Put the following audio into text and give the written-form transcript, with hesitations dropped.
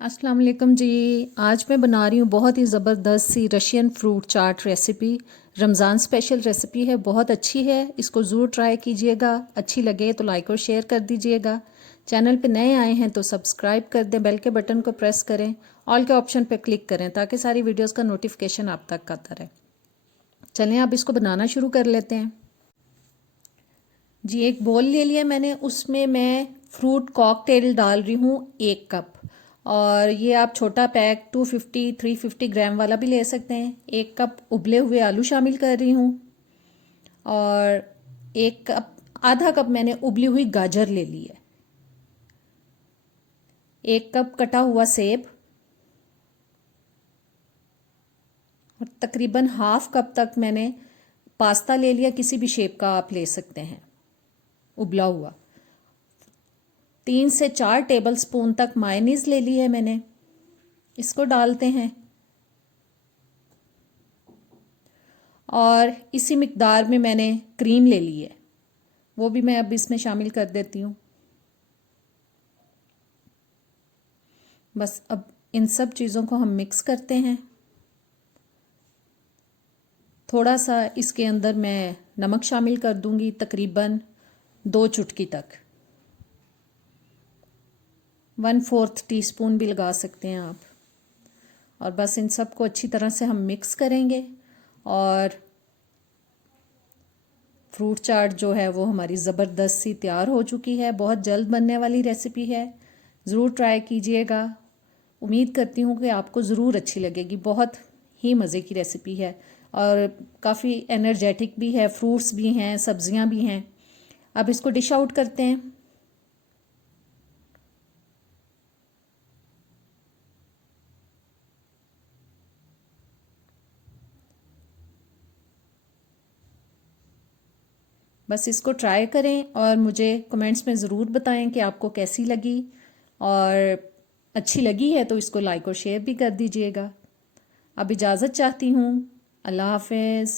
अस्सलाम वालेकुम जी। आज मैं बना रही हूँ बहुत ही ज़बरदस्त सी रशियन फ्रूट चाट रेसिपी। रमज़ान स्पेशल रेसिपी है, बहुत अच्छी है। इसको ज़रूर ट्राई कीजिएगा। अच्छी लगे तो लाइक और शेयर कर दीजिएगा। चैनल पे नए आए हैं तो सब्सक्राइब कर दें, बेल के बटन को प्रेस करें, ऑल के ऑप्शन पे क्लिक करें ताकि सारी वीडियोस का नोटिफिकेशन आप तक आता रहे। चलें अब इसको बनाना शुरू कर लेते हैं। जी, एक बोल ले लिया मैंने, उसमें मैं फ्रूट कॉकटेल डाल रही हूँ 1 कप। और ये आप छोटा पैक 250 350 ग्राम वाला भी ले सकते हैं। 1 कप उबले हुए आलू शामिल कर रही हूँ। और 1 कप, आधा कप मैंने उबली हुई गाजर ले ली है। 1 कप कटा हुआ सेब। और तकरीबन हाफ कप तक मैंने पास्ता ले लिया, किसी भी शेप का आप ले सकते हैं उबला हुआ। 3 से 4 टेबल स्पून तक मायोनीज ले ली है मैंने, इसको डालते हैं। और इसी मिकदार में मैंने क्रीम ले ली है, वो भी मैं अब इसमें शामिल कर देती हूँ। बस अब इन सब चीज़ों को हम मिक्स करते हैं। थोड़ा सा इसके अंदर मैं नमक शामिल कर दूंगी, तकरीबन 2 चुटकी तक। 1/4 टीस्पून भी लगा सकते हैं आप। और बस इन सब को अच्छी तरह से हम मिक्स करेंगे। और फ्रूट चाट जो है वो हमारी ज़बरदस्त सी तैयार हो चुकी है। बहुत जल्द बनने वाली रेसिपी है, ज़रूर ट्राई कीजिएगा। उम्मीद करती हूँ कि आपको ज़रूर अच्छी लगेगी। बहुत ही मज़े की रेसिपी है और काफ़ी एनर्जेटिक भी है। फ्रूट्स भी हैं, सब्जियाँ भी हैं। अब इसको डिश आउट करते हैं। बस इसको ट्राई करें और मुझे कमेंट्स में ज़रूर बताएं कि आपको कैसी लगी। और अच्छी लगी है तो इसको लाइक और शेयर भी कर दीजिएगा। अब इजाज़त चाहती हूँ। अल्लाह हाफ़िज़।